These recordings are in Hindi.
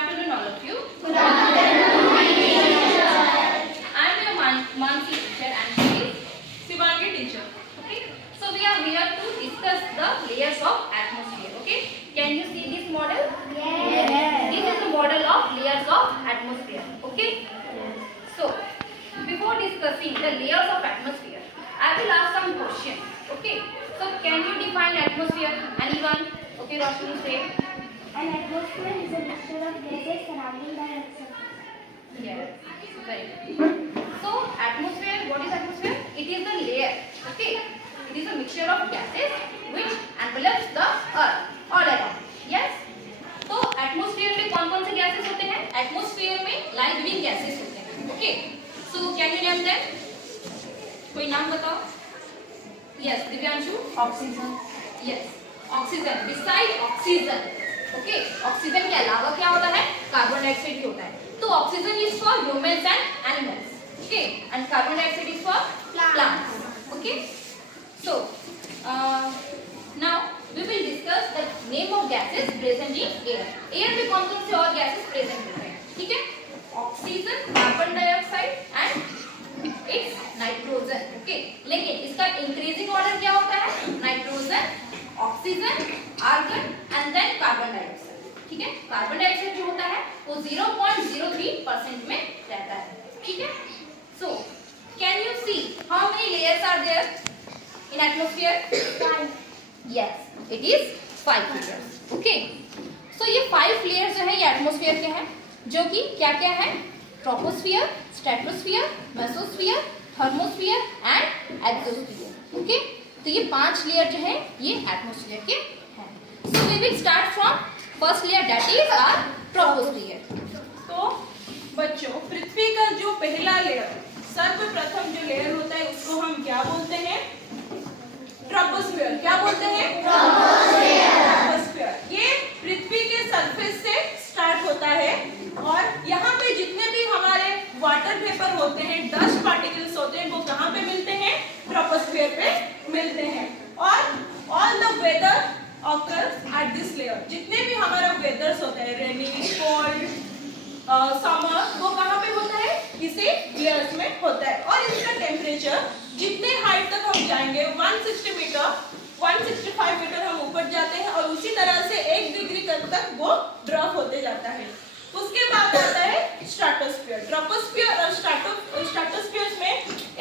afternoon, all of you. Good afternoon, my teacher. I am your Mansi teacher and she is Shivangi teacher. Okay. So we are here to discuss the layers of atmosphere. Okay. Can you see this model? Yes. This is the model of layers of atmosphere. Okay. So before discussing the layers of atmosphere, I will ask some questions. Okay. So can you define atmosphere? Anyone? Okay, Roshni, say. An atmosphere is a mixture of gases surrounding the Earth's surface. Yes, very good. So atmosphere, what is atmosphere? It is the layer. Okay, it is a mixture of gases which envelops the Earth all around. Yes. तो atmosphere में कौन-कौन से gases होते हैं? Atmosphere में life-giving gases होते हैं. Okay. So can you name them? कोई नाम बताओ? Yes, Divyanshu. Oxygen. Yes, oxygen. Beside oxygen. Okay, oxygen के अलावा क्या होता है? कार्बन डाइऑक्साइड भी होता है. तो oxygen is for humans and animals. Okay, and carbon dioxide is for plants. Okay, so now we will discuss the name of gases present in air. Air में कौन-कौन से और गैसेस प्रेजेंट होते हैं? ठीक है, oxygen, carbon dioxide and it's nitrogen. Okay, लेकिन इसका इंक्रीजिंग ऑर्डर क्या होता है? Nitrogen, oxygen, argon and then carbon dioxide. ठीक है, कार्बन डाइऑक्साइड जो होता है वो 0.03% में रहता है. ठीक है. So can you see how many layers are there in atmosphere? Yes, it is 5 layers. Okay, so ये 5 लेयर्स जो है ये एटमॉस्फेयर के हैं, जो कि क्या क्या है? Troposphere, stratosphere, mesosphere, thermosphere and exosphere. Okay, तो ये 5 लेयर जो है ये एटमॉस्फेयर के हैं. So we will start from first layer, that is our troposphere. तो बच्चों, पृथ्वी का जो पहला लेयर, सर्वप्रथम जो लेयर होता है उसको हम क्या बोलते हैं? ट्रोपोस्फियर. क्या बोलते हैं? ट्रोपोस्फियर. ये पृथ्वी के सरफेस से स्टार्ट होता है और यहाँ पे जितने भी हमारे वाटर वेपर होते हैं, डस्ट पार्टिकल्स होते हैं, वो कहाँ पे मिलते हैं? ट्रोपोस्फियर पे मिलते हैं. और all the weather occurs at this layer. जितने भी हमारा वेदर्स होते हैं, रेनी, कोल्ड, समर, वो कहाँ पे होता है? इसी लेयर्स में होता है. और इसका टेम्परेचर जितने हाइट तक हम जाएंगे, 160 मीटर, 165 मीटर हम ऊपर जाते हैं और उसी तरह से 1 डिग्री तक वो ड्रॉप होते जाता है. उसके बाद आता है स्ट्रेटोस्फियर. ट्रोपोस्फियर और स्ट्रेटोस्फियर में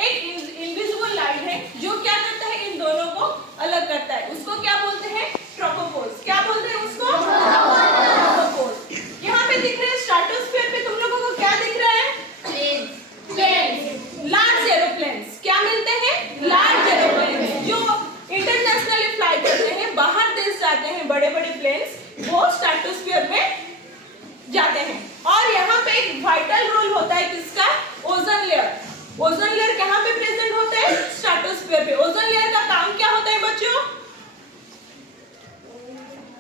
एक इनविजिबल लाइन है जो क्या करता है? इन दोनों को अलग करता है. उसको क्या बोलते हैं? ट्रोपोपोल्स. क्या बोलते हैं उसको? ट्रोपोपोल्स. यहाँ पे दिख रहे हैं स्ट्रेटोस्फियर पे तुम लोगों को क्या दिख रहा है? Planes, large aeroplanes. क्या मिलते हैं? लार्ज एरोप्लेन्स जो इंटरनेशनली फ्लाई करते हैं, बाहर देश जाते हैं. बड़े बड़े प्लेन्स वो स्ट्रेटोस्फियर में जाते हैं. और यहाँ पे एक वाइटल रोल होता है किसका? Ozone layer. ओजोन लेयर कहाँ पे प्रेजेंट होता है? स्ट्रेटोस्फियर पे. ओजोन लेयर का काम क्या होता है बच्चों?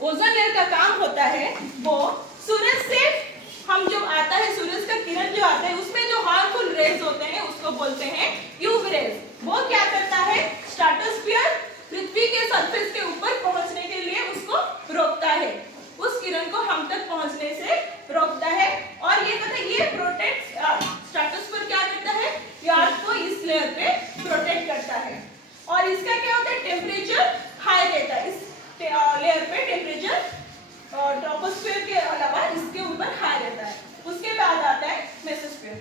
ओजोन लेयर का काम होता है वो सूरज से हम जो आता है, सूरज का किरण जो आता है उसमें जो हार्मफुल रेज होते हैं उसको बोलते हैं यूवी रेज. वो क्या करता है? स्ट्रेटोस्फियर पृथ्वी के सरफेस के ऊपर पहुंचने के लिए उसको रोकता है. उस किरण को हम तक पहुंचने से रोकता है. और ये पता है, ये प्रोटेक्ट स्ट्रेटोस्फियर क्या करता है? ये अर्थ को इस लेयर पे प्रोटेक्ट करता है. और इसका क्या होता है? टेम्परेचर हाई रहता है. इस लेयर पे टेम्परेचर ट्रोपोस्फियर के अलावा इसके ऊपर हाई रहता है. उसके बाद आता है mesosphere.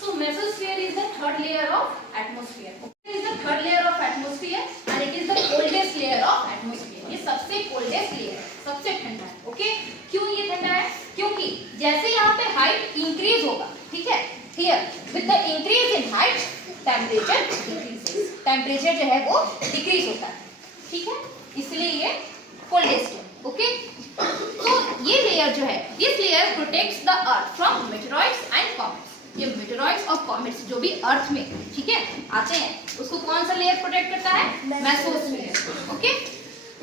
So mesosphere is the third layer of atmosphere. It is the third layer of atmosphere and it is the coldest layer of atmosphere. ये सबसे coldest layer है, सबसे ठंडा है. ओके, क्यों ये ठंडा है? क्योंकि जैसे यहाँ पे हाइट इंक्रीज होगा, ठीक है, here with the increase in height temperature decreases. Temperature जो है वो डिक्रीज होता है. ठीक है, इसलिए ये कोल्डेस्ट है. ओके, तो ये लेयर जो है, this layer protects the earth from meteoroids and comets. ये मेटेरॉइड्स और कॉमेट्स जो भी अर्थ में, ठीक है, आते हैं, उसको कौन सा लेयर प्रोटेक्ट करता है? Mesosphere. Okay,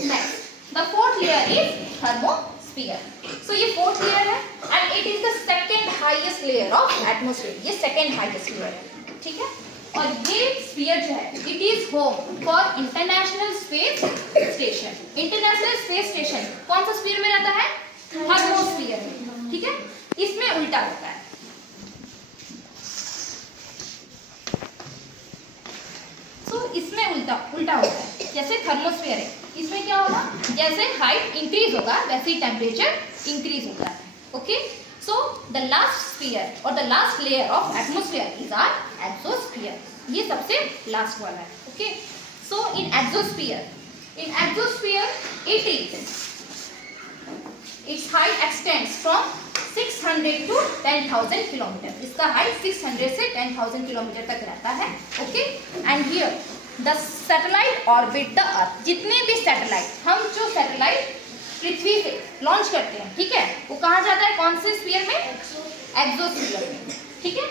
next the fourth layer is thermosphere. So ये फोर्थ लेयर है and it is the second highest layer of atmosphere. ये सेकंड हाईएस्ट लेयर है. ठीक है, और ये स्फीयर जो है it is home for international space station. International space station कौन सा स्फीयर में रहता है? थर्मोस्फियर में. ठीक है, इसमें उल्टा होता है। इसमें उल्टा होता है। जैसे थर्मोस्फीयर है, इसमें क्या होगा, जैसे हाइट इंक्रीज होगा वैसे ही टेम्परेचर इंक्रीज होता है। Okay, so the last sphere और the last layer of atmosphere is our exosphere. ये सबसे लास्ट वाला है। Okay, so in exosphere its height extends from 600 to 10,000 kilometre. इसका हाइट 600 से 10,000 किलोमीटर तक रहता है। Okay, and here the satellite orbit the earth. जितने भी सैटेलाइट, हम जो सैटेलाइट पृथ्वी से लॉन्च करते हैं, ठीक है, वो कहाँ जाता है, कौन से स्फीयर में, एक्सोस्फीयर में। ठीक है,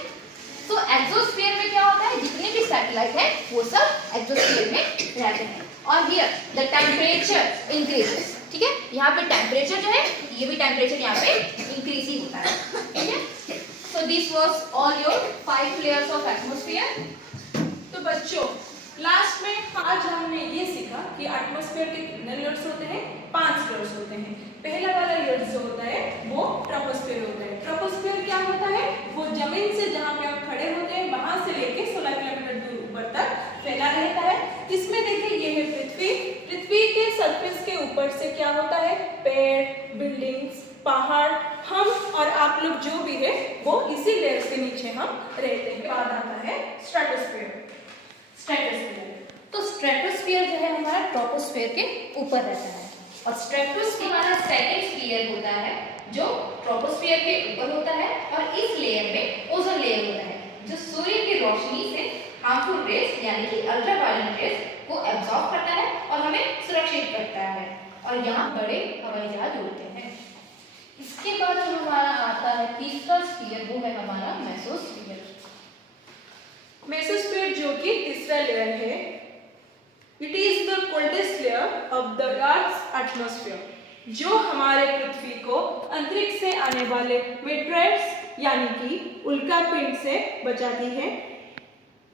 तो एक्सोस्फीयर में क्या होता है, जितने भी सैटेलाइट है वो सब एक्सोस्फीयर में रहते हैं। और हियर द टेम्परेचर इंक्रीजेस। ठीक है, यहाँ पे टेम्परेचर जो है, ये भी टेम्परेचर यहाँ पे इंक्रीज ही होता है। ठीक है, so this was all your 5 layers of atmosphere. तो बच्चों, लास्ट में आज हमने ये सीखा कि एटमॉस्फेयर के कितने लेयर्स होते हैं, 5 लेयर्स होते हैं। पहला वाला लेयर जो होता है वो ट्रोपोस्फीयर होता है। ट्रोपोस्फीयर क्या होता है, वो जमीन से जहाँ पे आप खड़े होते हैं वहां से लेके 16 किलोमीटर दूर ऊपर तक फैला रहता है। इसमें देखिए ये है पृथ्वी के सरफेस के ऊपर से क्या होता है, पेड़, बिल्डिंग्स, पहाड़, हम और आप लोग जो भी है वो इसी लेयर के नीचे हम रहते हैं। बाद आता है स्ट्रेटोस्फीयर। तो स्ट्रेटोस्फीयर जो है हमारा ट्रोपोस्फीयर के ऊपर रहता है, और स्ट्रेटोस्फीयर हमारा सेकंड स्फीयर होता है जो ट्रोपोस्फीयर के ऊपर होता है। और इस लेयर में ओजोन लेयर होता है जो सूर्य की रोशनी से हार्मफुल रेस यानी कि अल्ट्रावायलेट रेस को एब्जॉर्ब करता है और हमें सुरक्षित करता है। और यहाँ बड़े हवाई जहाज उड़ते हैं। इसके बाद जो हमारा आता है तीसरा स्फीयर, वो है हमारा मेसोस्फीयर। मेसोस्फीयर जो कि तीसरा लेयर है, it is the coldest layer of the earth's atmosphere, जो हमारे पृथ्वी को अंतरिक्ष से आने वाले मीटरेट्स यानी कि उल्कापिंड से बचाती है।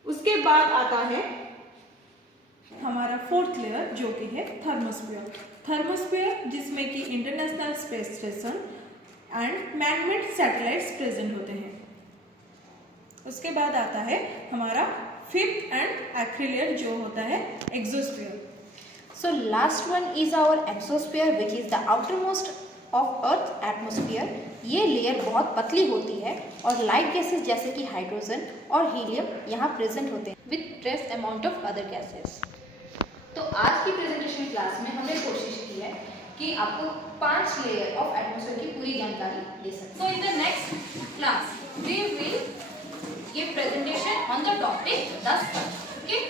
उसके बाद आता है हमारा फोर्थ लेयर जो कि है थर्मोस्फीयर, जिसमें कि international space station and manmade satellites present होते हैं। उसके बाद आता है हमारा फिफ्थ एंड आखिरी लेयर जो होता है exosphere. So last one is our exosphere, which is the outermost of Earth atmosphere. ये लेयर बहुत पतली होती है और लाइट गैसेस जैसे कि हाइड्रोजन और हीलियम यहाँ प्रेजेंट होते हैं with trace amount of other gases. तो आज की प्रेजेंटेशन क्लास में हमने कोशिश की है कि आपको 5 लेयर ऑफ एटमॉस्फेयर की पूरी जानकारी दे सकें। So in the next class we will give presentation on the topic the sun. Okay.